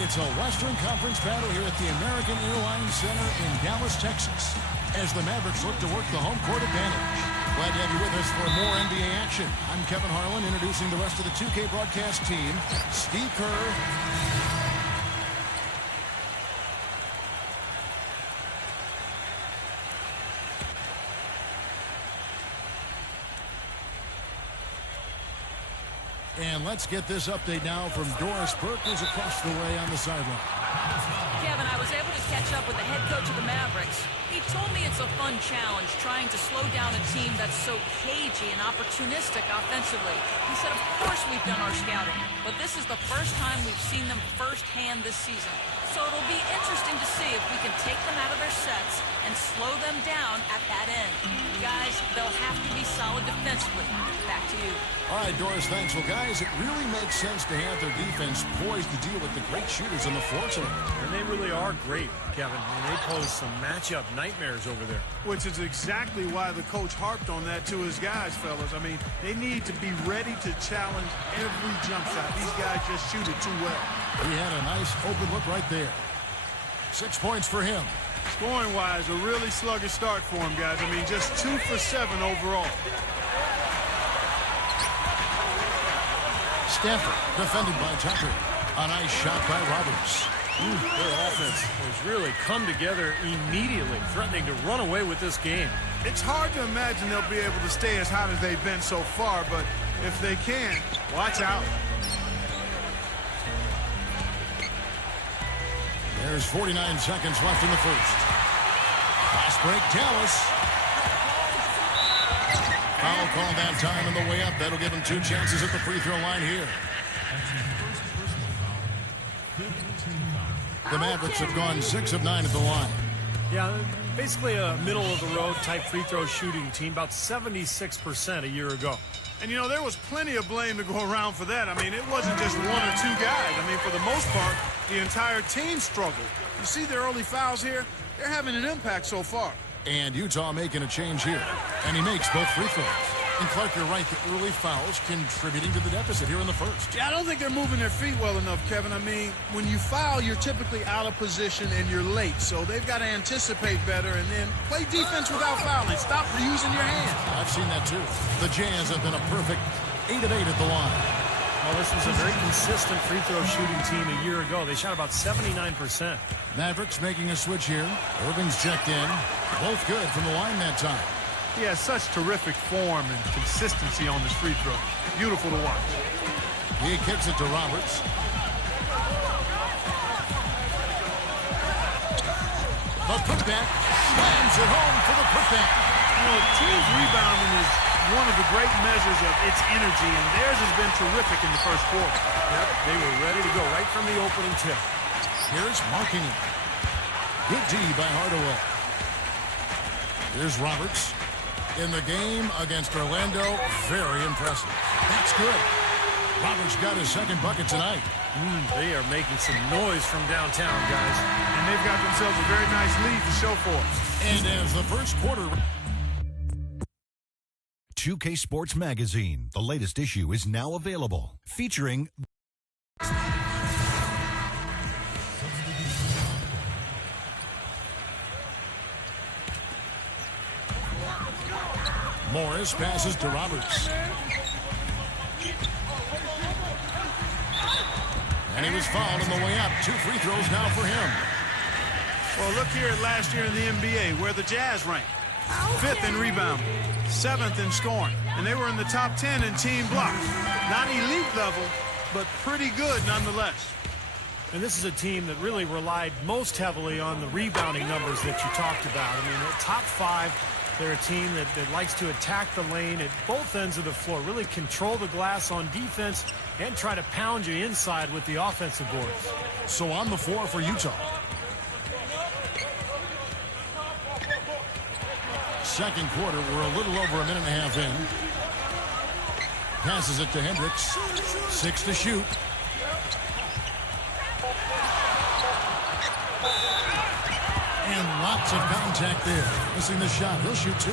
It's a Western Conference battle here at the American Airlines Center in Dallas, Texas, as the Mavericks look to work the home court advantage. Glad to have you with us for more NBA action. I'm Kevin Harlan, introducing the rest of the 2K broadcast team. Steve Kerr. And let's get this update now from Doris Burke, who's across the way on the sideline. Kevin, I was able to catch up with the head coach of the Mavericks. He told me it's a fun challenge trying to slow down a team that's so cagey and opportunistic offensively. He said, of course we've done our scouting, but this is the first time we've seen them firsthand this season. So it'll be interesting to see if we can take them out of their sets and slow them down at that end. Guys, they'll have to be solid defensively. Back to you. All right, Doris, thanks. Well, guys, it really makes sense to have their defense poised to deal with the great shooters on the floor tonight. And they really are great, Kevin. I mean, they pose some matchup nightmares over there. Which is exactly why the coach harped on that to his guys, fellas. I mean, they need to be ready to challenge every jump shot. These guys just shoot it too well. He had a nice open look right there. 6 points for him. Scoring-wise, a really sluggish start for him, guys. I mean, just 2 for 7 overall. Stanford, defended by Tucker. A nice shot by Roberts. Their offense has really come together immediately, threatening to run away with this game. It's hard to imagine they'll be able to stay as hot as they've been so far, but if they can, watch out. There's 49 seconds left in the first. Fast break, Dallas. Foul call that time on the way up. That'll give him 2 chances at the free throw line here. The Mavericks have gone 6 of 9 at the line. Yeah, basically a middle-of-the-road type free throw shooting team, about 76% a year ago. And, you know, there was plenty of blame to go around for that. I mean, it wasn't just 1 or 2 guys. I mean, for the most part, the entire team struggled. You see their early fouls here? They're having an impact so far. And Utah making a change here. And he makes both free throws. And Clark, you're right, the early fouls contributing to the deficit here in the first. Yeah, I don't think they're moving their feet well enough, Kevin. I mean, when you foul, you're typically out of position and you're late. So they've got to anticipate better and then play defense without fouling. Stop using your hands. I've seen that too. The Jazz have been a perfect 8 of 8 at the line. Well, this was a very consistent free throw shooting team a year ago. They shot about 79%. Mavericks making a switch here. Irving's checked in. Both good from the line that time. He has such terrific form and consistency on his free throw. Beautiful to watch. He kicks it to Roberts. The putback slams it home for the putback. You know, team's rebounding is one of the great measures of its energy, and theirs has been terrific in the first quarter. Yep, they were ready to go right from the opening tip. Here's Markkanen. Good D by Hardaway. Here's Roberts. In the game against Orlando, very impressive. That's good. Roberts got his second bucket tonight. They are making some noise from downtown, guys. And they've got themselves a very nice lead to show for it. And as the first quarter... 2K Sports Magazine, the latest issue, is now available, featuring... Morris passes to Roberts. And he was fouled on the way up. 2 free throws now for him. Well, look here at last year in the NBA, where the Jazz ranked. 5th in rebounding, 7th in scoring. And they were in the top 10 in team blocks. Not elite level, but pretty good nonetheless. And this is a team that really relied most heavily on the rebounding numbers that you talked about. I mean, top 5. They're a team that likes to attack the lane at both ends of the floor, really control the glass on defense and try to pound you inside with the offensive boards. So on the floor for Utah. Second quarter, we're a little over a minute and a half in. Passes it to Hendricks. 6 to shoot. And lots of contact there. Missing the shot. He'll shoot 2.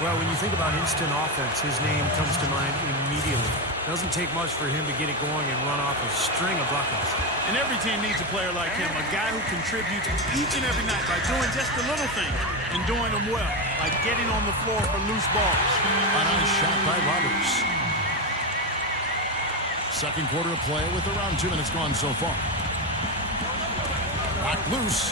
Well, when you think about instant offense, his name comes to mind immediately. Doesn't take much for him to get it going and run off a string of buckets. And every team needs a player like him, a guy who contributes each and every night by doing just the little things and doing them well, like getting on the floor for loose balls. A nice shot by Roberts. Second quarter of play with around 2 minutes gone so far. Back loose.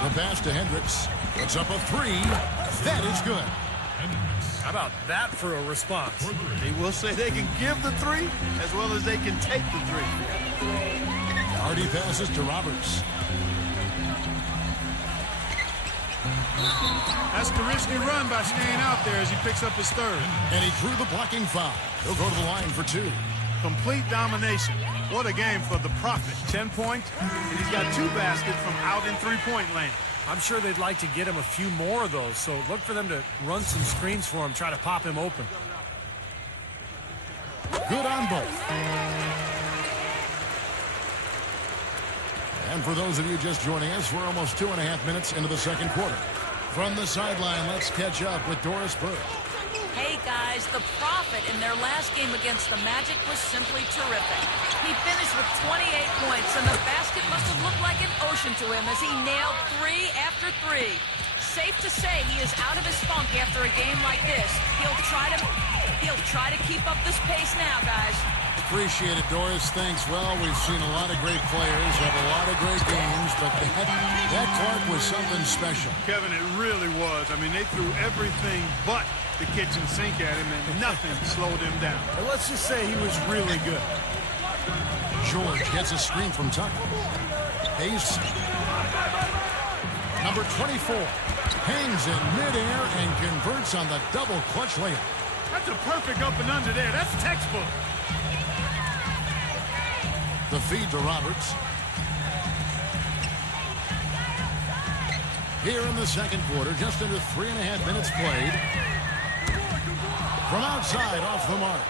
The pass to Hendricks. Puts up a three. That is good. How about that for a response? They will say they can give the three as well as they can take the three. Hardy passes to Roberts. That's the risky run by staying out there as he picks up his third. And he threw the blocking foul. He'll go to the line for 2. Complete domination. What a game for the Prophet. 10 points, and he's got 2 baskets from out in three-point land. I'm sure they'd like to get him a few more of those, so look for them to run some screens for him, try to pop him open. Good on both. And for those of you just joining us, we're almost 2.5 minutes into the second quarter. From the sideline, let's catch up with Doris Burke. Hey guys, the Prophet in their last game against the Magic was simply terrific. He finished with 28 points, and the basket must have looked like an ocean to him as he nailed 3 after 3. Safe to say he is out of his funk after a game like this. He'll try to keep up this pace now, guys. Appreciate it, Doris. Thanks. Well, we've seen a lot of great players have a lot of great games, but that Clark was something special. Kevin, it really was. I mean, they threw everything but the kitchen sink at him, and nothing slowed him down. Well, let's just say he was really good. George gets a screen from Tucker. Ace. Number 24 hangs in midair and converts on the double clutch layup. That's a perfect up and under there. That's textbook. The feed to Roberts. Here in the second quarter, just under 3.5 minutes played. From outside, off the mark.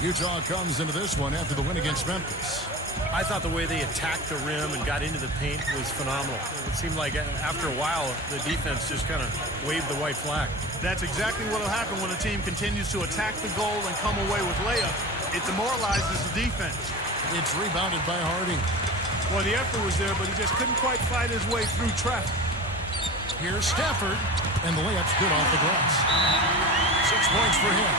Utah comes into this one after the win against Memphis. I thought the way they attacked the rim and got into the paint was phenomenal. It seemed like after a while, the defense just kind of waved the white flag. That's exactly what will happen when a team continues to attack the goal and come away with layups. It demoralizes the defense. It's rebounded by Hardy. Well, the effort was there, but he just couldn't quite fight his way through traffic. Here's Stafford, and the layup's good off the glass. 6 points for him.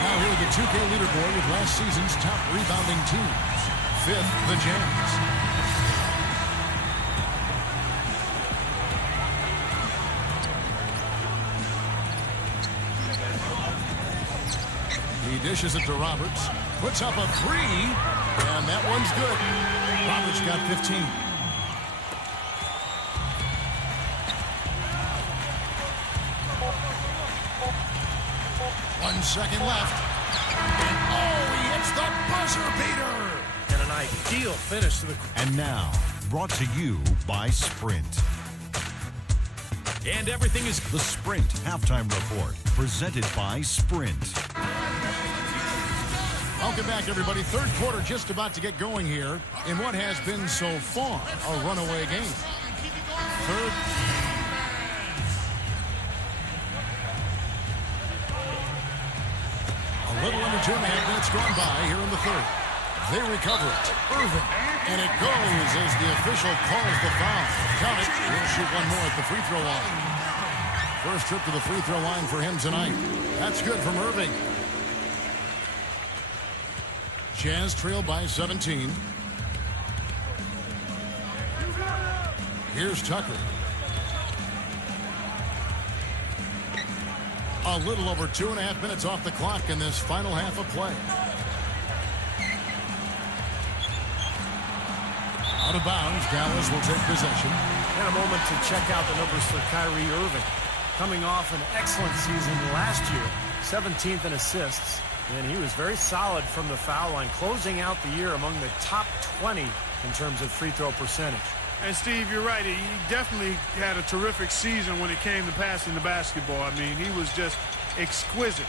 Now here are the 2K leaderboard with last season's top rebounding teams. 5th, the Jazz. He dishes it to Roberts. Puts up a three, and that one's good. Roberts got 15. 1 second left. And oh, he hits the buzzer beater. And an ideal finish to the... And now, brought to you by Sprint. And everything is... The Sprint Halftime Report, presented by Sprint. Welcome back, everybody. Third quarter just about to get going here in what has been so far a runaway game. Third. A little under 2.5 minutes gone by here in the third. They recover it. Irving. And it goes as the official calls the foul. Count it. He'll shoot one more at the free throw line. First trip to the free throw line for him tonight. That's good from Irving. Jazz trail by 17. Here's Tucker. A little over 2.5 minutes off the clock in this final half of play. Out of bounds, Dallas will take possession. And a moment to check out the numbers for Kyrie Irving. Coming off an excellent season last year, 17th in assists. And he was very solid from the foul line, closing out the year among the top 20 in terms of free throw percentage. And, Steve, you're right. He definitely had a terrific season when it came to passing the basketball. I mean, he was just exquisite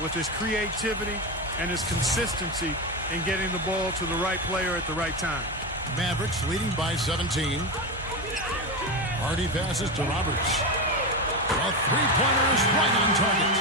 with his creativity and his consistency in getting the ball to the right player at the right time. Mavericks leading by 17. Hardy passes to Roberts. A three-pointer is right on target.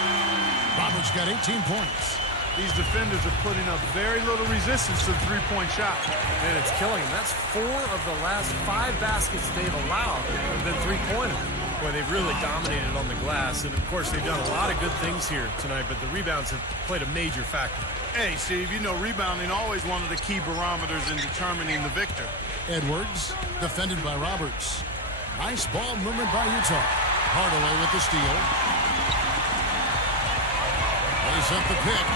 Roberts got 18 points. These defenders are putting up very little resistance to the three-point shot. And it's killing them. That's 4 of the last 5 baskets they've allowed have been three-pointers. Boy, they've really dominated on the glass. And, of course, they've done a lot of good things here tonight, but the rebounds have played a major factor. Hey, Steve, you know rebounding always one of the key barometers in determining the victor. Edwards, defended by Roberts. Nice ball movement by Utah. Hardaway with the steal. Lays up the pick.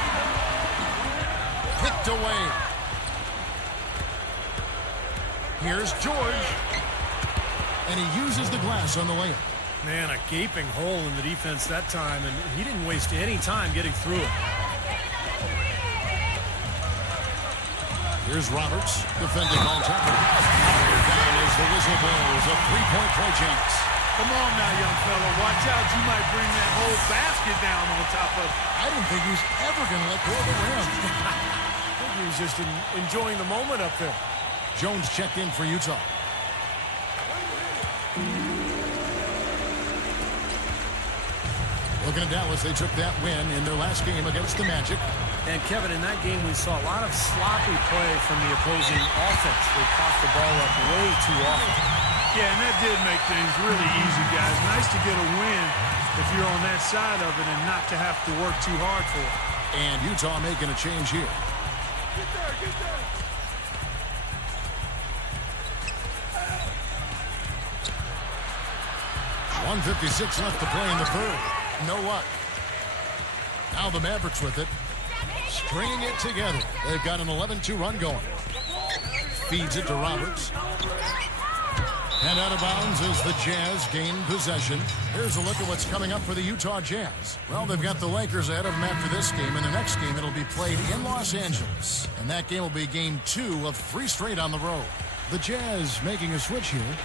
Picked away. Here's George. And he uses the glass on the layup. Man, a gaping hole in the defense that time, and he didn't waste any time getting through it. Here's Roberts, defended by Tucker. Down as the whistle blows, a three-point play chance. Come on now, young fella. Watch out. You might bring that whole basket down on top of it. I didn't think he was ever going to let go of the rim. I think he was just enjoying the moment up there. Jones checked in for Utah. Looking at Dallas, they took that win in their last game against the Magic. And, Kevin, in that game, we saw a lot of sloppy play from the opposing offense. They tossed the ball up way too often. Yeah, and that did make things really easy, guys. Nice to get a win if you're on that side of it and not to have to work too hard for it. And Utah making a change here. Get there. 1:56 left to play in the third. No luck. Now the Mavericks with it. Stringing it together. They've got an 11-2 run going. Feeds it to Roberts. And out of bounds as the Jazz gain possession. Here's a look at what's coming up for the Utah Jazz. Well, they've got the Lakers ahead of them after this game. And the next game, it'll be played in Los Angeles. And that game will be game 2 of 3 straight on the road. The Jazz making a switch here.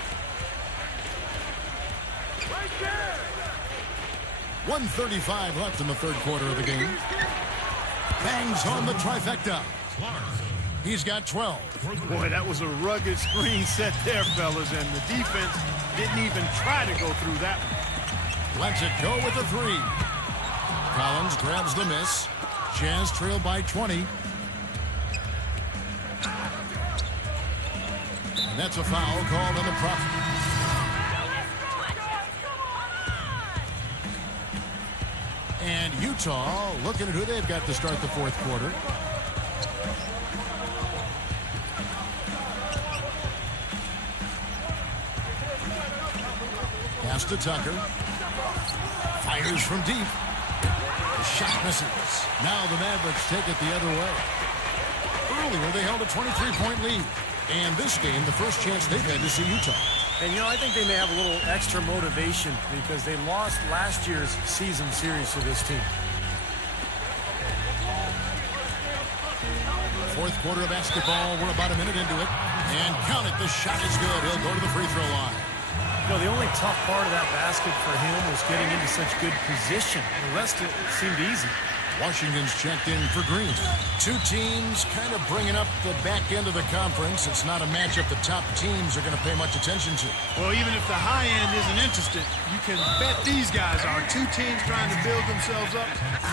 1:35 left in the third quarter of the game. Bangs on the trifecta. He's got 12. Boy, that was a rugged screen set there, fellas, and the defense didn't even try to go through that one. Lets it go with a 3. Collins grabs the miss. Jazz trail by 20. And that's a foul called on the Prophet. And Utah looking at who they've got to start the fourth quarter. Pass to Tucker. Fires from deep. The shot misses. Now the Mavericks take it the other way. Earlier they held a 23-point lead. And this game, the first chance they've had to see Utah. And, you know, I think they may have a little extra motivation because they lost last year's season series to this team. Fourth quarter of basketball. We're about a minute into it. And count it. The shot is good. He'll go to the free throw line. You know, the only tough part of that basket for him was getting into such good position. The rest of it seemed easy. Washington's checked in for Green. Two teams kind of bringing up the back end of the conference. It's not a matchup the top teams are going to pay much attention to. Well, even if the high end isn't interested, you can bet these guys are. Two teams trying to build themselves up.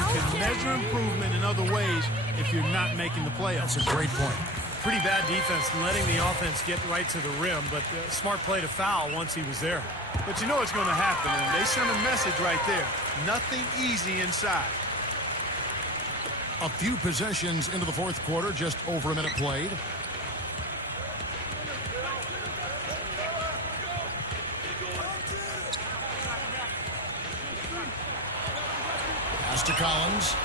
You can measure improvement in other ways if you're not making the playoffs. That's a great point. Pretty bad defense letting the offense get right to the rim, but smart play to foul once he was there. But you know what's going to happen, and they sent a message right there. Nothing easy inside. A few possessions into the fourth quarter, just over a minute played. Pass to Collins.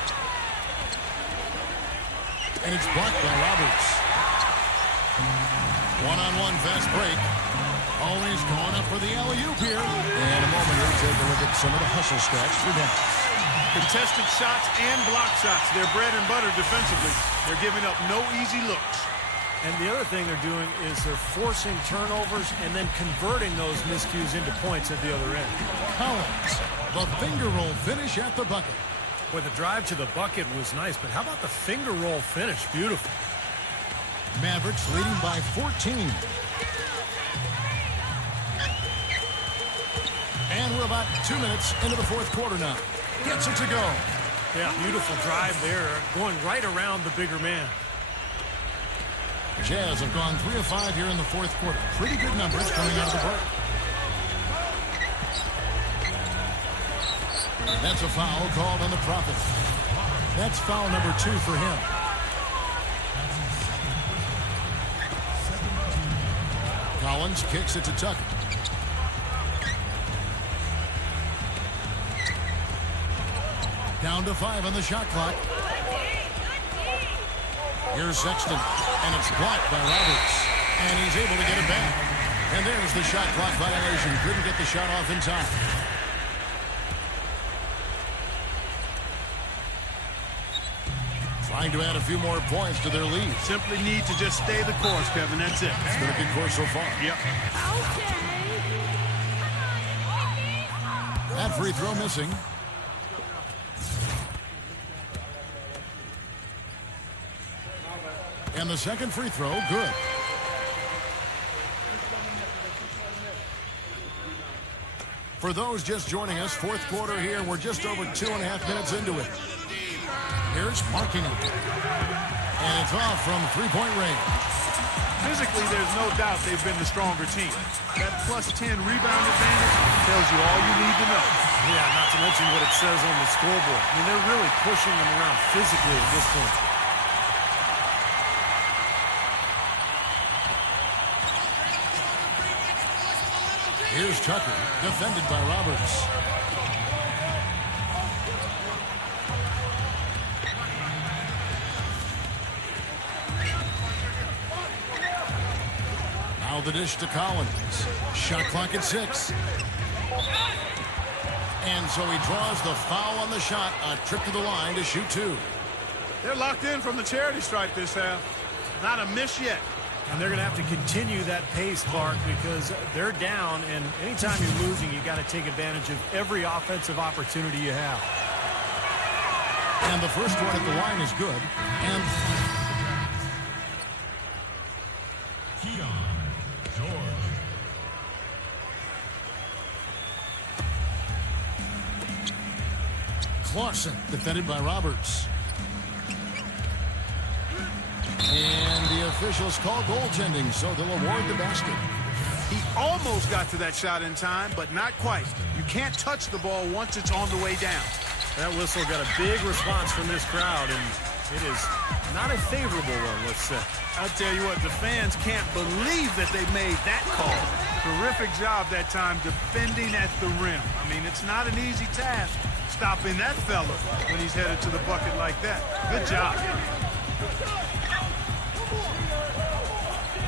And it's blocked by Roberts. One-on-one fast break. Always going up for the alley-oop here. And a moment here, take a look at some of the hustle stats for Dallas. Contested shots and block shots. They're bread and butter defensively. They're giving up no easy looks. And the other thing they're doing is they're forcing turnovers and then converting those miscues into points at the other end. Collins, the finger roll finish at the bucket. Boy, the drive to the bucket was nice, but how about the finger roll finish? Beautiful. Mavericks leading by 14. And we're about 2 minutes into the fourth quarter now. Gets it to go. Yeah, beautiful drive there, going right around the bigger man. Jazz have gone 3 of 5 here in the fourth quarter. Pretty good numbers coming out of the break. That's a foul called on the Prophet. That's foul number 2 for him. Collins kicks it to Tucker. Down to 5 on the shot clock. Here's Sexton, and it's blocked by Roberts. And he's able to get it back. And there's the shot clock violation. Couldn't get the shot off in time. Trying to add a few more points to their lead. Simply need to just stay the course, Kevin. That's it. It's been a good course so far. Yep. That free throw missing. And the second free throw, good. For those just joining us, fourth quarter here. We're just over 2.5 minutes into it. Here's marking it. And it's off from three-point range. Physically, there's no doubt they've been the stronger team. That plus 10 rebound advantage tells you all you need to know. Yeah, not to mention what it says on the scoreboard. I mean, they're really pushing them around physically at this point. Here's Tucker, defended by Roberts. Now the dish to Collins. Shot clock at 6. And so he draws the foul on the shot. A trip to the line to shoot 2. They're locked in from the charity stripe this half. Not a miss yet. And they're going to have to continue that pace, Clark, because they're down, and anytime you're losing, you got to take advantage of every offensive opportunity you have. And the first one at the line is good. And Clausen, defended by Roberts. And the officials call goaltending, so they'll award the basket. He almost got to that shot in time, but not quite. You can't touch the ball once it's on the way down. That whistle got a big response from this crowd, and it is not a favorable one, let's say. I'll tell you what, the fans can't believe that they made that call. Terrific job that time defending at the rim. I mean, it's not an easy task stopping that fella when he's headed to the bucket like that. Good job.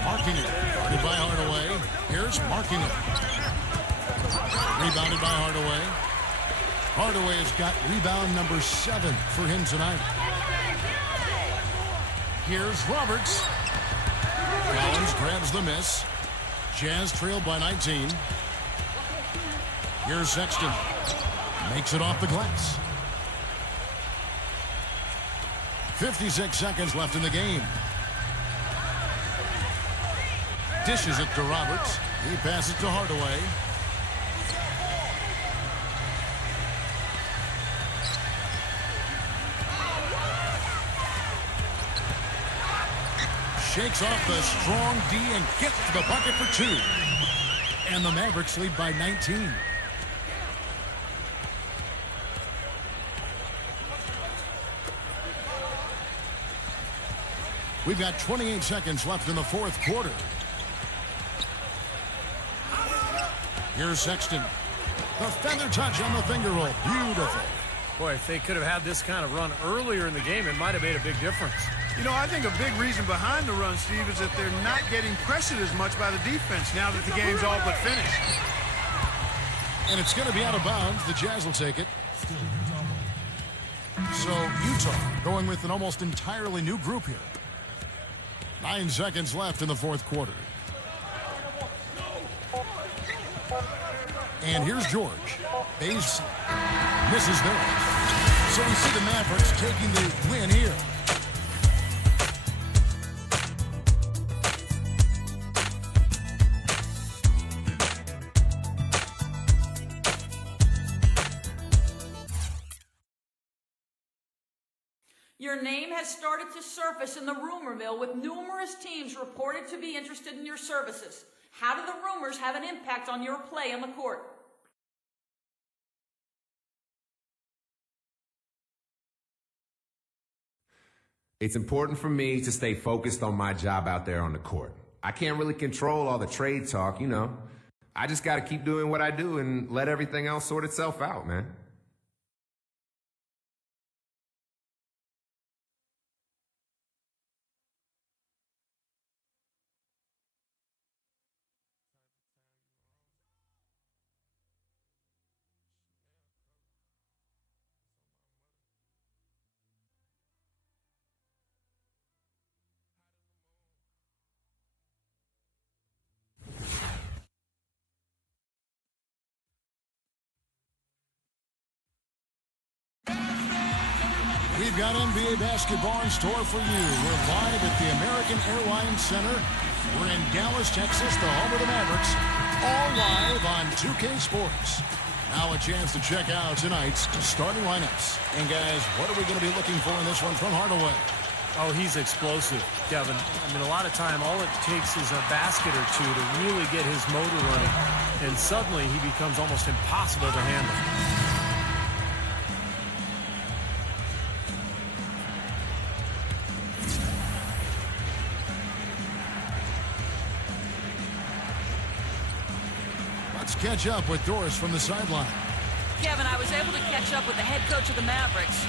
Marking it. Guarded by Hardaway. Here's marking it. Rebounded by Hardaway. Hardaway has got rebound number 7 for him tonight. Here's Roberts. Collins grabs the miss. Jazz trailed by 19. Here's Sexton. Makes it off the glass. 56 seconds left in the game. Dishes it to Roberts. He passes to Hardaway. Shakes off the strong D and gets to the bucket for 2. And the Mavericks lead by 19. We've got 28 seconds left in the fourth quarter. Here's Sexton. The feather touch on the finger roll. Beautiful. Boy, if they could have had this kind of run earlier in the game, it might have made a big difference. You know, I think a big reason behind the run, Steve, is that they're not getting pressured as much by the defense now that the game's all but finished. And it's going to be out of bounds. The Jazz will take it. So Utah going with an almost entirely new group here. 9 seconds left in the fourth quarter. And here's George. Base misses there. So we see the Mavericks taking the win here. Your name has started to surface in the rumor mill with numerous teams reported to be interested in your services. How do the rumors have an impact on your play on the court? It's important for me to stay focused on my job out there on the court. I can't really control all the trade talk, you know. I just got to keep doing what I do and let everything else sort itself out, man. We've got NBA basketball in store for you. We're live at the American Airlines Center. We're in Dallas, Texas, the home of the Mavericks. All live on 2K Sports. Now a chance to check out tonight's starting lineups. And guys, what are we going to be looking for in this one from Hardaway? Oh, he's explosive, Kevin. I mean, a lot of time, all it takes is a basket or two to really get his motor running. And suddenly, he becomes almost impossible to handle. Catch up with Doris from the sideline. Kevin, I was able to catch up with the head coach of the Mavericks.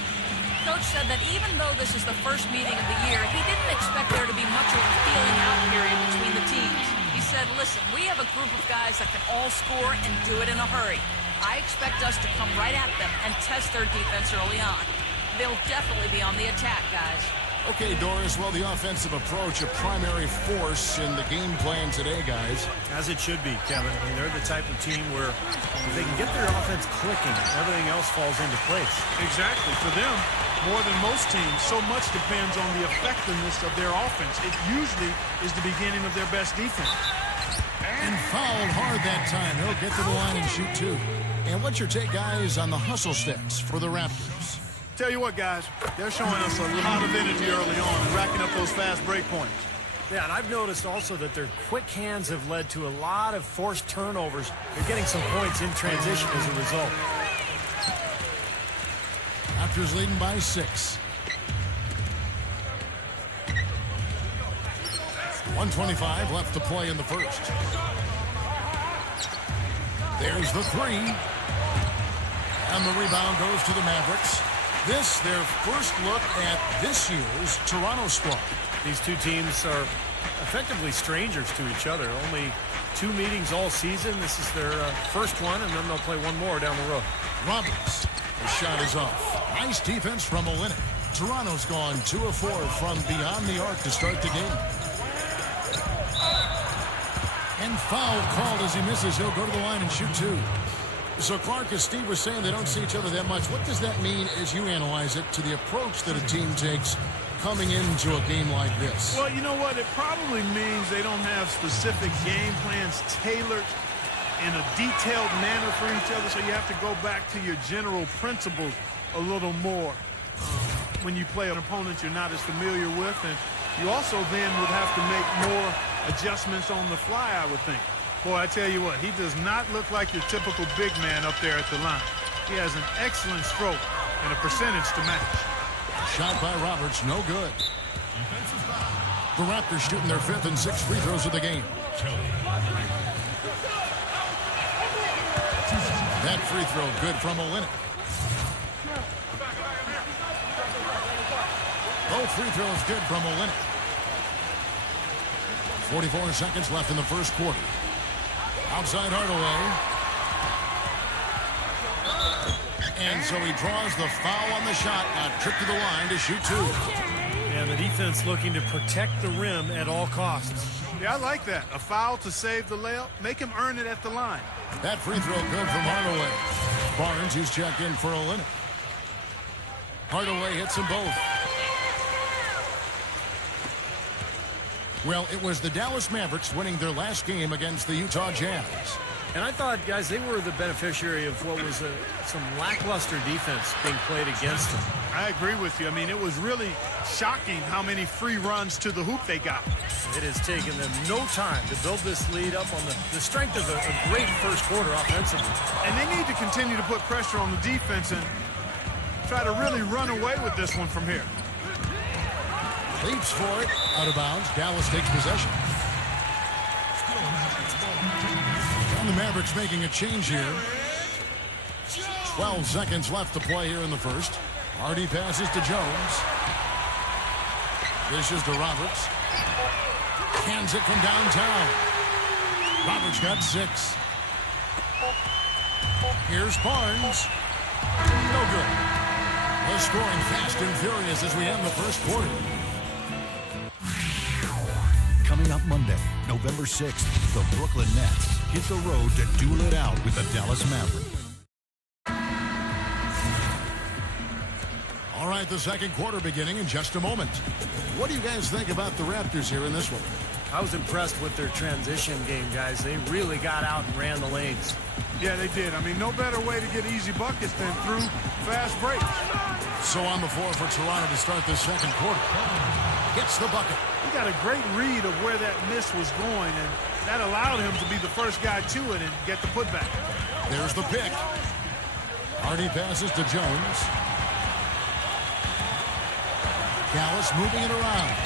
Coach said that even though this is the first meeting of the year, he didn't expect there to be much of a feeling out period between the teams. He said, listen, we have a group of guys that can all score and do it in a hurry. I expect us to come right at them and test their defense early on. They'll definitely be on the attack, guys. Okay, Doris, well, the offensive approach, a primary force in the game plan today, guys. As it should be, Kevin. I mean, they're the type of team where if they can get their offense clicking, everything else falls into place. Exactly. For them, more than most teams, so much depends on the effectiveness of their offense. It usually is the beginning of their best defense. And fouled hard that time. He'll get to the line and shoot two. And what's your take, guys, on the hustle steps for the Raptors? Tell you what, guys, they're showing us a lot of energy early on and racking up those fast break points. Yeah, and I've noticed also that their quick hands have led to a lot of forced turnovers. They're getting some points in transition as a result. Raptors leading by 6. 1:25 left to play in the first. There's the three. And the rebound goes to the Mavericks. This, their first look at this year's Toronto squad. These two teams are effectively strangers to each other. Only 2 meetings all season. This is their first one, and then they'll play one more down the road. Roberts, the shot is off. Nice defense from Olenek. Toronto's gone 2 of 4 from beyond the arc to start the game. And foul called as he misses. He'll go to the line and shoot 2. So, Clark, as Steve was saying, they don't see each other that much. What does that mean as you analyze it to the approach that a team takes coming into a game like this? Well, you know what? It probably means they don't have specific game plans tailored in a detailed manner for each other, so you have to go back to your general principles a little more when you play an opponent you're not as familiar with. And you also then would have to make more adjustments on the fly, I would think. Boy, I tell you what, he does not look like your typical big man up there at the line. He has an excellent stroke and a percentage to match. Shot by Roberts, no good. The Raptors shooting their 5th and 6th free throws of the game. That free throw good from Olenek. Both free throws good from Olenek. 44 seconds left in the first quarter. Outside Hardaway. And so he draws the foul on the shot. A trip to the line to shoot 2. And the defense looking to protect the rim at all costs. Yeah, I like that. A foul to save the layup. Make him earn it at the line. That free throw good from Hardaway. Barnes, who's checked in for Olenek. Hardaway hits them both. Well, it was the Dallas Mavericks winning their last game against the Utah Jazz. And I thought, guys, they were the beneficiary of what was some lackluster defense being played against them. I agree with you. I mean, it was really shocking how many free runs to the hoop they got. It has taken them no time to build this lead up on the strength of a great first quarter offensively. And they need to continue to put pressure on the defense and try to really run away with this one from here. Leaps for it. Out of bounds. Dallas takes possession. And the Mavericks making a change here. 12 seconds left to play here in the first. Hardy passes to Jones. Dishes to Roberts. Cans it from downtown. Roberts got 6. Here's Barnes. No good. The scoring fast and furious as we end the first quarter. Coming up Monday, November 6th, the Brooklyn Nets hit the road to duel it out with the Dallas Mavericks. All right, the second quarter beginning in just a moment. What do you guys think about the Raptors here in this one? I was impressed with their transition game, guys. They really got out and ran the lanes. Yeah, they did. I mean, no better way to get easy buckets than through fast breaks. So on the floor for Toronto to start this second quarter. Gets the bucket. He got a great read of where that miss was going, and that allowed him to be the first guy to it and get the putback. There's the pick. Hardy passes to Jones. Dallas moving it around.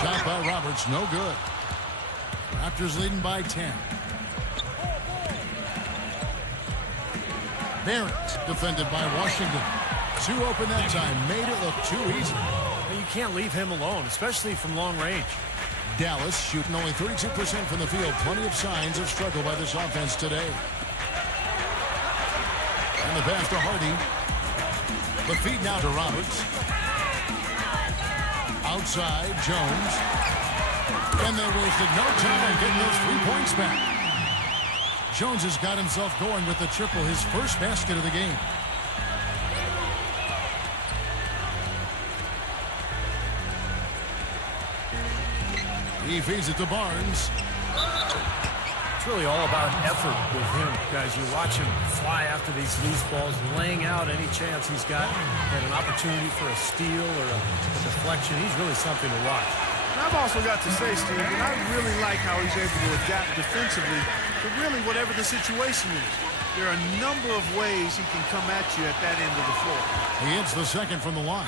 Shot by Roberts, no good. Raptors leading by 10. Barrett defended by Washington. 2 open that time, made it look too easy. You can't leave him alone, especially from long range. Dallas shooting only 32% from the field. Plenty of signs of struggle by this offense today. And the pass to Hardy. The feed now to Roberts. Outside, Jones. And they wasted no time getting those 3 points back. Jones has got himself going with the triple, his first basket of the game. He feeds it to Barnes. It's really all about effort with him, guys. You watch him fly after these loose balls, laying out any chance he's got, and an opportunity for a steal or a deflection. He's really something to watch. And I've also got to say, Steve, that I really like how he's able to adapt defensively to really whatever the situation is. There are a number of ways he can come at you at that end of the floor. He hits the second from the line.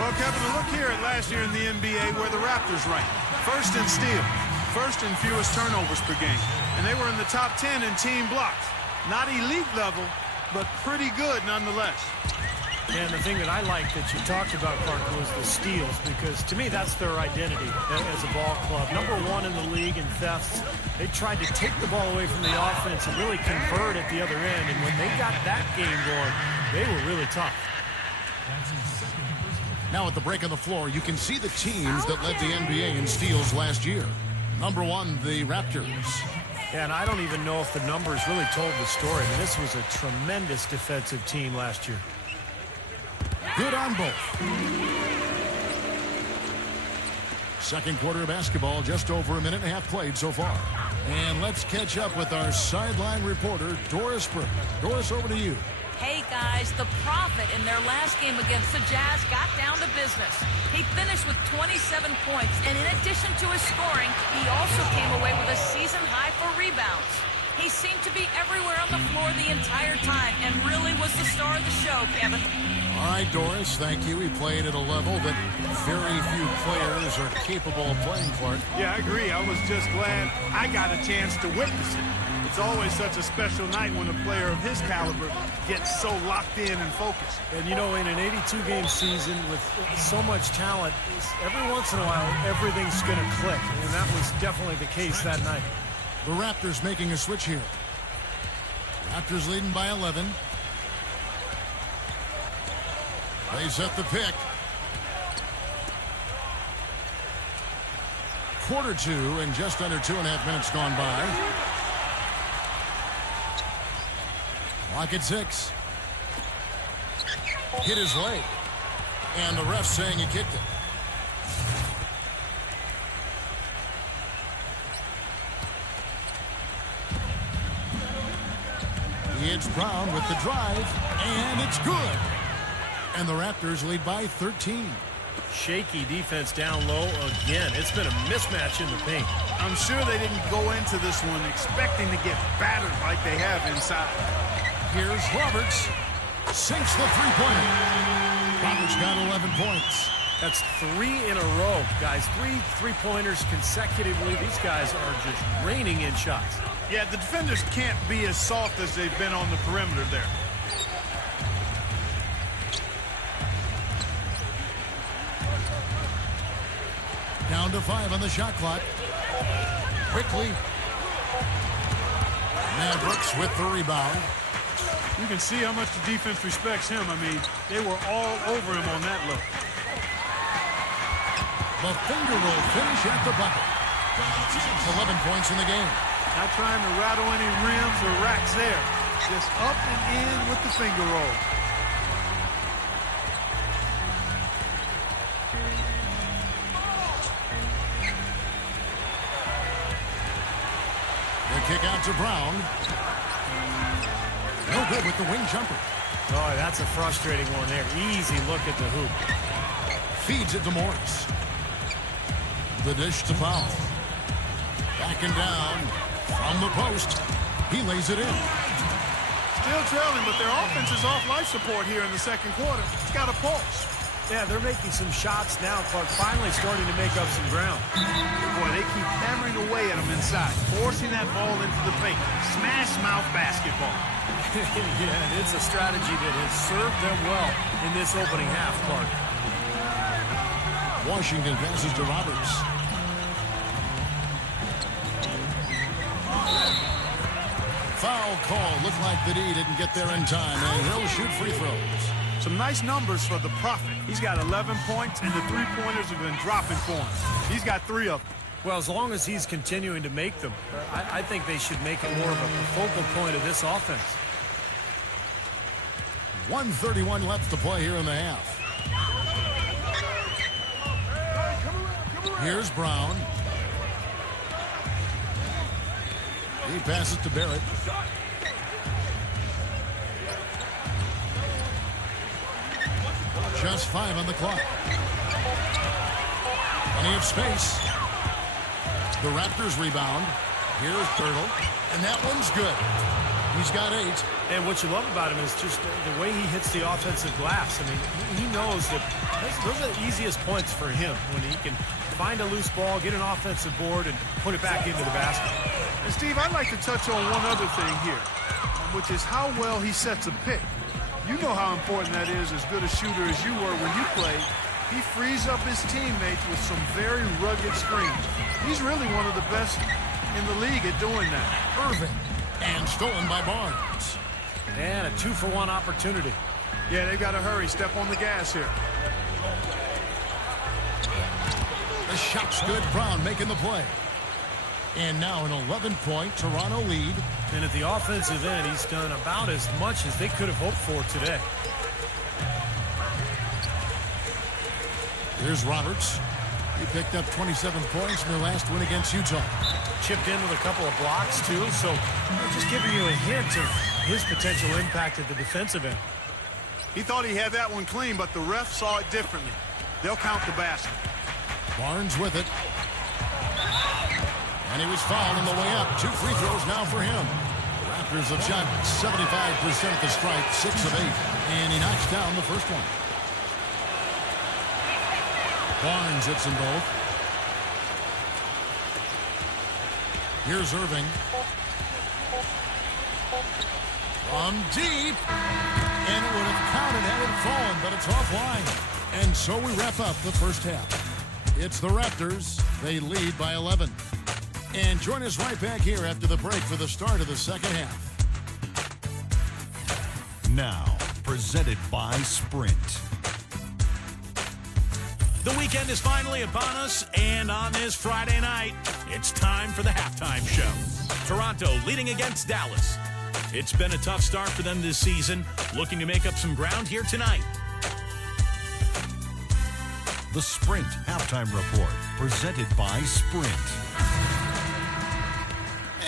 Well, Kevin, look here at last year in the NBA where the Raptors ranked. First in steals, first in fewest turnovers per game. And they were in the top 10 in team blocks. Not elite level, but pretty good nonetheless. And the thing that I like that you talked about, Clark, was the steals, because to me that's their identity as a ball club. Number 1 in the league in thefts. They tried to take the ball away from the offense and really convert at the other end. And when they got that game going, they were really tough. Now at the break on the floor, you can see the teams that led the NBA in steals last year. Number 1, the Raptors. And I don't even know if the numbers really told the story. I mean, this was a tremendous defensive team last year. Good on both. Second quarter of basketball, just over a minute and a half played so far. And let's catch up with our sideline reporter, Doris Burke. Doris, over to you. Hey guys, the Prophet in their last game against the Jazz got down to business. He finished with 27 points, and in addition to his scoring, he also came away with a season high for rebounds. He seemed to be everywhere on the floor the entire time and really was the star of the show, Kevin. All right, Doris, thank you. He played at a level that very few players are capable of playing, Clark. Yeah, I agree. I was just glad I got a chance to witness it. It's always such a special night when a player of his caliber gets so locked in and focused. And, you know, in an 82-game season with so much talent, every once in a while, everything's going to click. And that was definitely the case that night. The Raptors making a switch here. Raptors leading by 11. They set the pick. Quarter 2 and just under 2.5 minutes gone by. Clock at 6. Hit his leg. And the ref saying he kicked it. It's Brown with the drive, and it's good. And the Raptors lead by 13. Shaky defense down low again. It's been a mismatch in the paint. I'm sure they didn't go into this one expecting to get battered like they have inside. Here's Roberts. Sinks the three-pointer. Roberts got 11 points. That's 3 in a row, guys. 3 three-pointers consecutively. These guys are just raining in shots. Yeah, the defenders can't be as soft as they've been on the perimeter there. Down to 5 on the shot clock. Quickly. Mavericks with the rebound. You can see how much the defense respects him. I mean, they were all over him on that look. The finger roll finish at the bucket. 11 points in the game. Not trying to rattle any rims or racks there. Just up and in with the finger roll. The kick out to Brown. No good with the wing jumper. Oh, that's a frustrating one there. Easy look at the hoop. Feeds it to Morris. The dish to Powell. Backing down from the post. He lays it in. Still trailing, but their offense is off life support here in the second quarter. It's got a pulse. Yeah, they're making some shots now, Clark. Finally starting to make up some ground. Boy, they keep hammering away at them inside, forcing that ball into the paint. Smash mouth basketball. Yeah, it's a strategy that has served them well in this opening half, Clark. Washington passes to Roberts. Foul call. Looked like the D didn't get there in time, and he'll shoot free throws. Some nice numbers for the Prophet. He's got 11 points, and the three-pointers have been dropping for him. He's got 3 of them. Well, as long as he's continuing to make them, I think they should make it more of a focal point of this offense. 1:31 left to play here in the half. Here's Brown. He passes to Barrett. Just 5 on the clock. Plenty of space. The Raptors rebound. Here's Turtle. And that one's good. He's got 8. And what you love about him is just the way he hits the offensive glass. I mean, he knows that those are the easiest points for him when he can find a loose ball, get an offensive board, and put it back into the basket. And Steve, I'd like to touch on one other thing here, which is how well he sets a pick. You know how important that is, as good a shooter as you were when you played. He frees up his teammates with some very rugged screens. He's really one of the best in the league at doing that. Irving. And stolen by Barnes. And a 2-for-1 opportunity. Yeah, they've got to hurry. Step on the gas here. The shot's good. Brown making the play. And now an 11-point Toronto lead. And at the offensive end, he's done about as much as they could have hoped for today. Here's Roberts. He picked up 27 points in their last win against Utah. Chipped in with a couple of blocks, too. So just giving you a hint of his potential impact at the defensive end. He thought he had that one clean, but the ref saw it differently. They'll count the basket. Barnes with it. And he was fouled on the way up. 2 free throws now for him. The Raptors have shot 75% at the stripe, 6 of 8. And he knocks down the first one. Barnes hits them both. Here's Irving. From deep. And it would have counted had it fallen, but it's offline. And so we wrap up the first half. It's the Raptors. They lead by 11. And join us right back here after the break for the start of the second half. Now, presented by Sprint. The weekend is finally upon us, and on this Friday night, it's time for the halftime show. Toronto leading against Dallas. It's been a tough start for them this season, looking to make up some ground here tonight. The Sprint Halftime Report, presented by Sprint.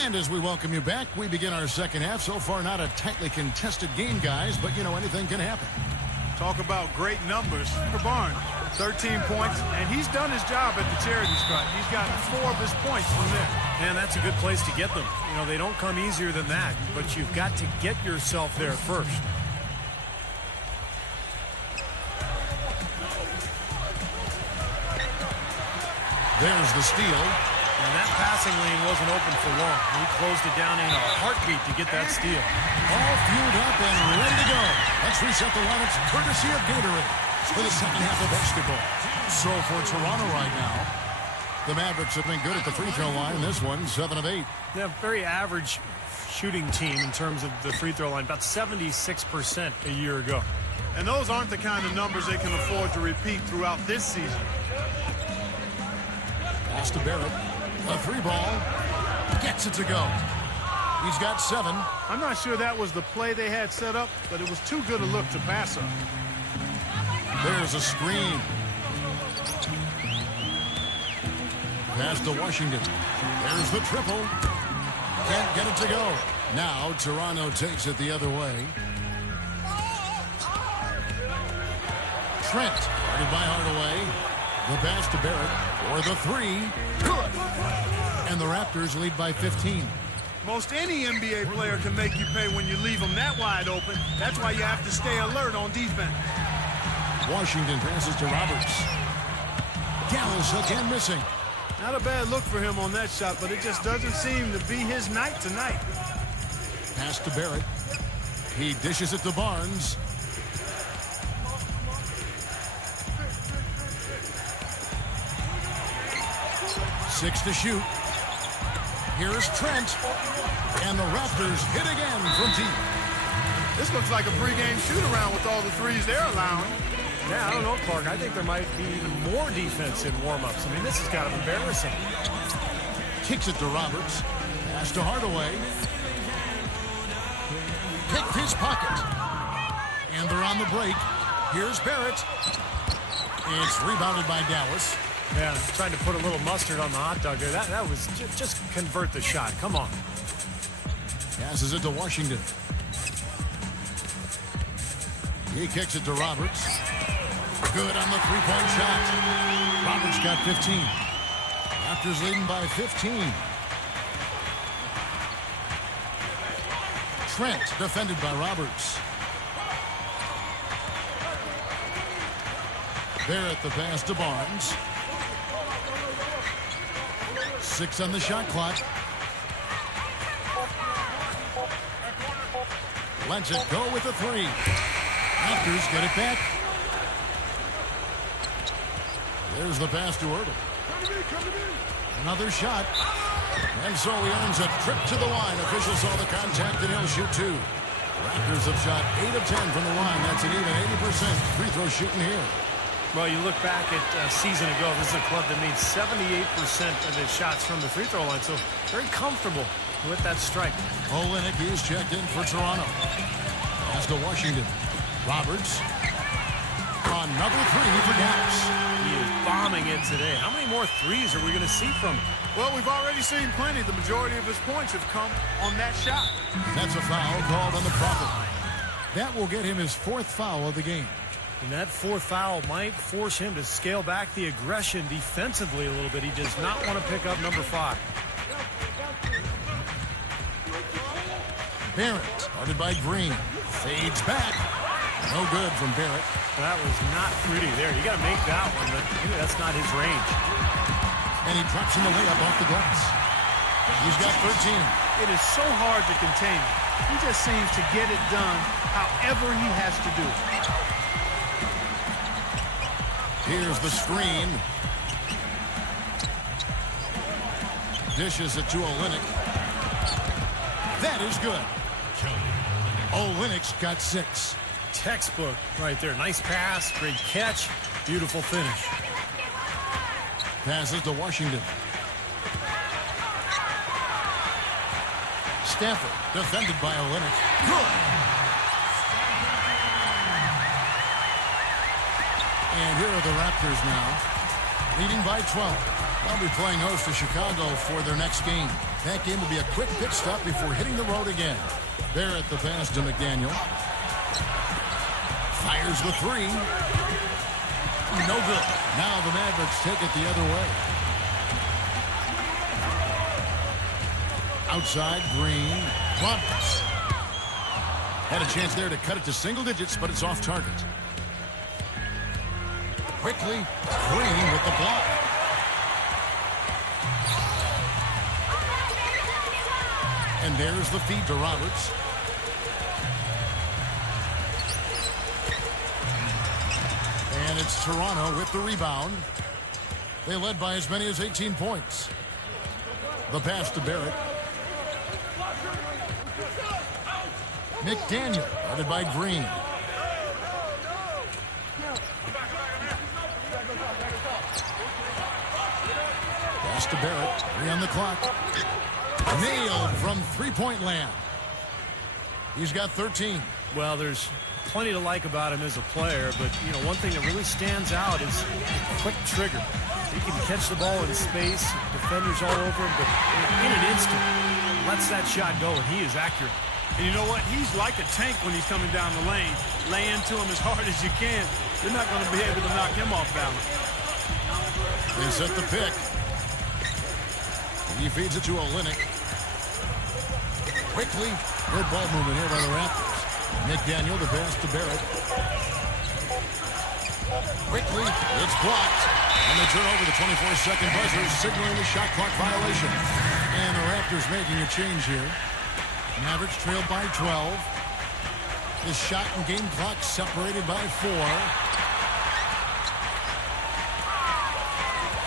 And as we welcome you back, we begin our second half. So far, not a tightly contested game, guys, but, you know, anything can happen. Talk about great numbers for Barnes. 13 points, and he's done his job at the charity stripe. He's gotten 4 of his points from there. And that's a good place to get them. You know, they don't come easier than that, but you've got to get yourself there first. There's the steal. And that passing lane wasn't open for long. He closed it down in a heartbeat to get that steal. All fueled up and ready to go. Let's reset the lineups courtesy of Gatorade for the second half of basketball. So for Toronto right now, the Mavericks have been good at the free throw line. This one, 7 of 8. Yeah, very average shooting team in terms of the free throw line. About 76% a year ago. And those aren't the kind of numbers they can afford to repeat throughout this season. Pass to Barrett. A 3-ball. Gets it to go. He's got 7. I'm not sure that was the play they had set up, but it was too good a look to pass up. There's a screen. Pass to Washington. There's the triple. Can't get it to go. Now Toronto takes it the other way. Trent, guarded by Hardaway. The pass to Barrett for the 3. Good. And the Raptors lead by 15. Most any NBA player can make you pay when you leave them that wide open. That's why you have to stay alert on defense. Washington passes to Roberts. Dallas again missing. Not a bad look for him on that shot, but it just doesn't seem to be his night tonight. Pass to Barrett. He dishes it to Barnes. Six to shoot. Here's Trent. And the Raptors hit again from deep. This looks like a pregame shoot-around with all the threes they're allowing. Yeah, I don't know, Clark. I think there might be even more defense in warm-ups. I mean, this is kind of embarrassing. Kicks it to Roberts. Pass to Hardaway. Picked his pocket. And they're on the break. Here's Barrett. It's rebounded by Dallas. Yeah, trying to put a little mustard on the hot dog there. That was just convert the shot. Come on. Passes it to Washington. He kicks it to Roberts. Good on the three-point shot. Roberts got 15. Raptors leading by 15. Trent defended by Roberts. Barrett the pass to Barnes. 6 on the shot clock. Lets it go with the 3. Raptors get it back. There's the pass to Ertl. Another shot. And so he earns a trip to the line. Officials saw the contact and he'll shoot 2. Raptors have shot 8 of 10 from the line. That's an even 80% free throw shooting here. Well, you look back at a season ago, this is a club that made 78% of its shots from the free throw line, so very comfortable with that strike. Olynyk is checked in for Toronto. Pass to Washington. Roberts. Another 3 for Dallas. He is bombing it today. How many more threes are we going to see from him? Well, we've already seen plenty. The majority of his points have come on that shot. That's a foul called on the Prophet. That will get him his 4th foul of the game. And that 4th foul might force him to scale back the aggression defensively a little bit. He does not want to pick up number 5. Barrett, started by Green. Fades back. No good from Barrett. That was not pretty there. You got to make that one, but maybe that's not his range. And he drops in the layup off the glass. He's got 13. It is so hard to contain him. He just seems to get it done however he has to do it. Here's the screen. Dishes it to Olynyk. That is good. Olynyk's got 6. Textbook right there. Nice pass, great catch, beautiful finish. Passes to Washington. Stanford defended by Olynyk. Good. And here are the Raptors now, leading by 12. They'll be playing host to Chicago for their next game. That game will be a quick pit stop before hitting the road again. Barrett the pass to McDaniel. Fires the three. No good. Now the Mavericks take it the other way. Outside, Green. Roberts. Had a chance there to cut it to single digits, but it's off target. Quickly, Green with the block. And there's the feed to Roberts. And it's Toronto with the rebound. They led by as many as 18 points. The pass to Barrett. McDaniel, guarded by Green. Pass to Barrett. 3 on the clock. Nailed from three-point land. He's got 13. Well, there's plenty to like about him as a player, but, you know, one thing that really stands out is quick trigger. He can catch the ball in space, defenders all over him, but in an instant, lets that shot go, and he is accurate. And you know what? He's like a tank when he's coming down the lane. Lay into him as hard as you can. You're not going to be able to knock him off balance. They set the pick. He feeds it to Olynyk. Quickly, good ball movement here by the Raptors. McDaniel, the pass to Barrett. Quickly, it's blocked. And they turn over the 24-second buzzer, signaling the shot clock violation. And the Raptors making a change here. Mavericks trailed by 12. The shot and game clock separated by 4.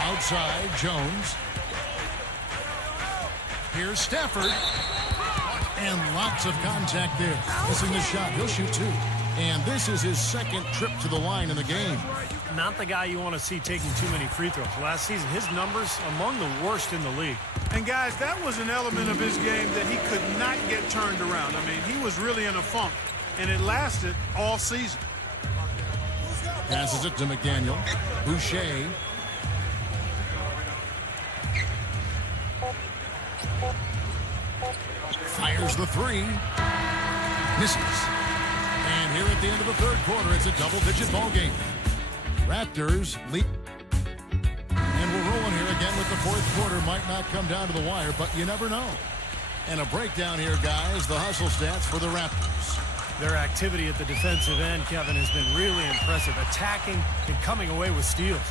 Outside, Jones. Here's Stafford. And lots of contact there. Missing the shot. He'll shoot 2. And this is his second trip to the line in the game. Not the guy you want to see taking too many free throws. Last season, his numbers among the worst in the league. And, guys, that was an element of his game that he could not get turned around. I mean, he was really in a funk, and it lasted all season. Passes it to McDaniel. Boucher. Fires the 3. Misses. And here at the end of the third quarter, it's a double-digit ball game. Raptors lead. And we're rolling here again with the fourth quarter. Might not come down to the wire, but you never know. And a breakdown here, guys. The hustle stats for the Raptors. Their activity at the defensive end, Kevin, has been really impressive. Attacking and coming away with steals.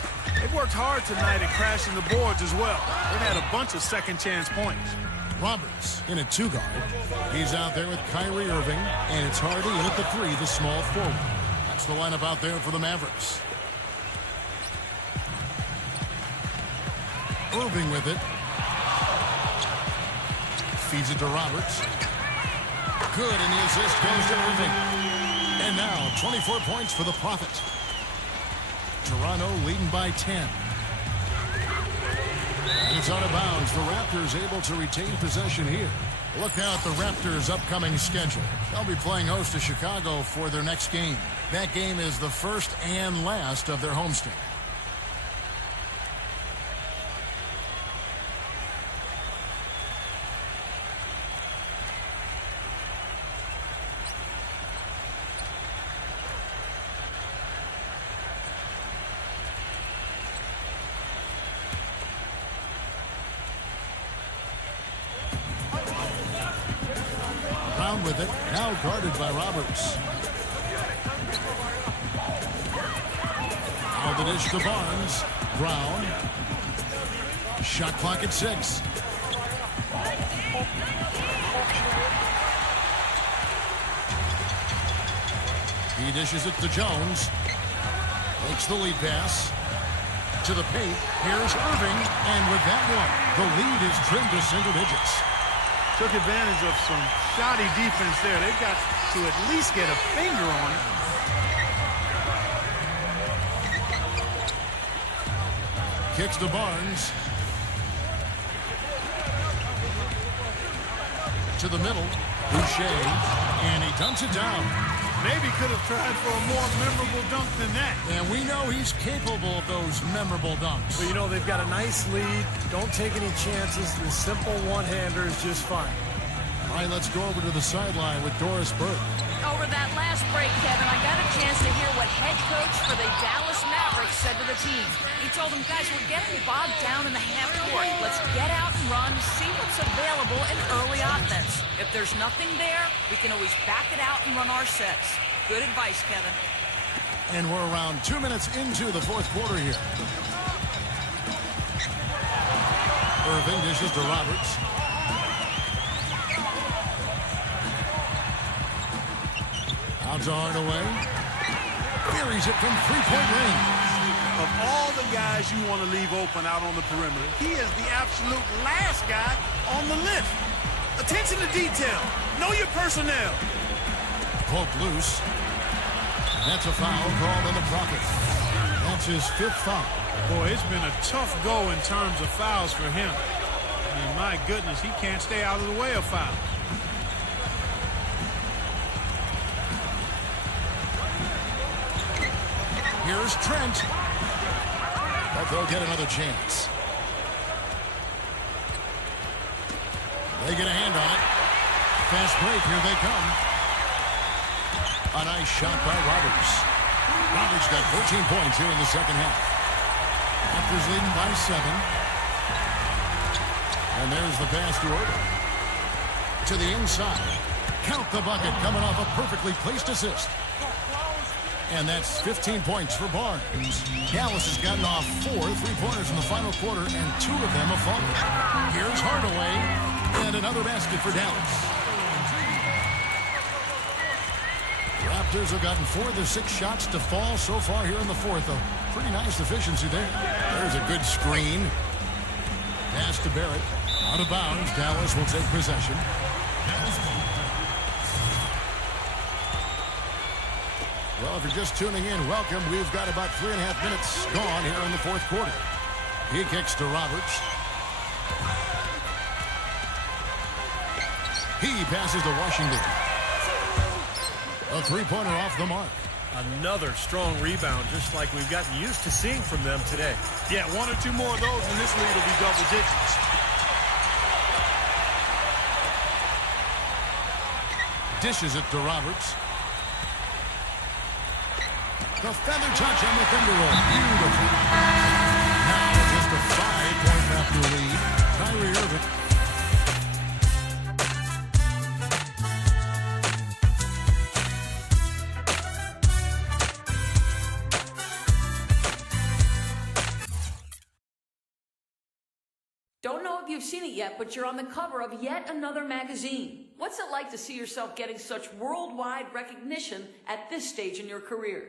They've worked hard tonight at crashing the boards as well. They've had a bunch of second-chance points. Roberts in a 2-guard. He's out there with Kyrie Irving, and it's Hardy in at the 3, the small forward. That's the lineup out there for the Mavericks. Irving with it. Feeds it to Roberts. Good, and the assist goes to Irving. And now, 24 points for the Prophet. Toronto leading by 10. And it's out of bounds. The Raptors able to retain possession here. Look now at the Raptors' upcoming schedule. They'll be playing host to Chicago for their next game. That game is the first and last of their homestand. With it, now guarded by Roberts. Now the dish to Barnes. Brown. Shot clock at 6. He dishes it to Jones. Makes the lead pass. To the paint. Here's Irving. And with that one, the lead is trimmed to single digits. Took advantage of some shoddy defense there. They've got to at least get a finger on it. Kicks to Barnes. To the middle. Boucher. And he dunks it down. Maybe could have tried for a more memorable dunk than that. And we know he's capable of those memorable dunks. But, you know, they've got a nice lead. Don't take any chances. The simple one-hander is just fine. All right, let's go over to the sideline with Doris Burke. Over that last break, Kevin, I got a chance to hear what head coach for the Dallas Mavericks said to the team. He told them, guys, we're getting bogged down in the half court. Let's get out and run, see what's available in early offense. If there's nothing there, we can always back it out and run our sets. Good advice, Kevin. And we're around 2 minutes into the fourth quarter here. Irving dishes to Roberts. Out to Hardaway. Buries it from three-point range. Of all the guys you want to leave open out on the perimeter, he is the absolute last guy on the list. Attention to detail. Know your personnel. Poke loose. That's a foul called on the Prophet. That's his 5th foul. Boy, it's been a tough go in terms of fouls for him. I mean, my goodness, he can't stay out of the way of fouls. Here's Trent. But they'll get another chance. They get a hand on it. Fast break, here they come. A nice shot by Roberts. Roberts got 14 points here in the second half. Raptors leading by 7. And there's the pass to Irving. To the inside. Count the bucket coming off a perfectly placed assist. And that's 15 points for Barnes. Dallas has gotten off 4 3-pointers in the final quarter, and 2 of them have fallen. Here's Hardaway, and another basket for Dallas. Raptors have gotten 4 of their 6 shots to fall so far here in the fourth. A pretty nice efficiency there. There's a good screen. Pass to Barrett. Out of bounds. Dallas will take possession. Well, if you're just tuning in, welcome. We've got about 3.5 minutes gone here in the fourth quarter. He kicks to Roberts. He passes to Washington. A 3-pointer off the mark. Another strong rebound, just like we've gotten used to seeing from them today. Yeah, 1 or 2 more of those, and this lead will be double digits. Dishes it to Roberts. The feather touch on the finger roll. Beautiful. Now just a 5-point Raptor lead. Kyrie Irving. Don't know if you've seen it yet, but you're on the cover of yet another magazine. What's it like to see yourself getting such worldwide recognition at this stage in your career?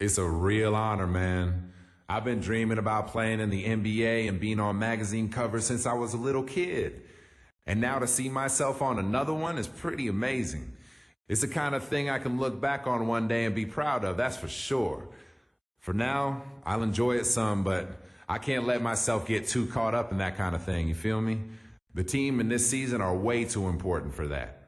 It's a real honor, man. I've been dreaming about playing in the NBA and being on magazine covers since I was a little kid. And now to see myself on another one is pretty amazing. It's the kind of thing I can look back on one day and be proud of, that's for sure. For now, I'll enjoy it some, but I can't let myself get too caught up in that kind of thing, you feel me? The team in this season are way too important for that.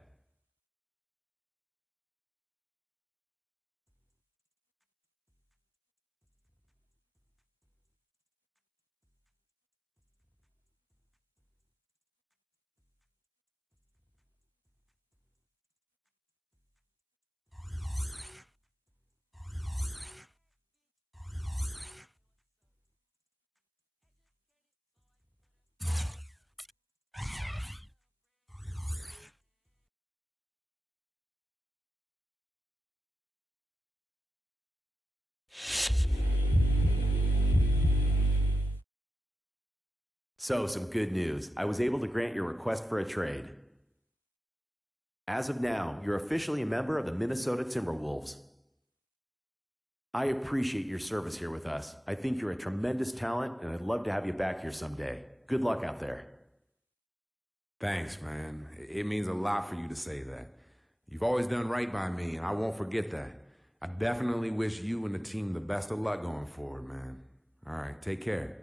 So, some good news. I was able to grant your request for a trade. As of now, you're officially a member of the Minnesota Timberwolves. I appreciate your service here with us. I think you're a tremendous talent, and I'd love to have you back here someday. Good luck out there. Thanks, man. It means a lot for you to say that. You've always done right by me, and I won't forget that. I definitely wish you and the team the best of luck going forward, man. All right, take care.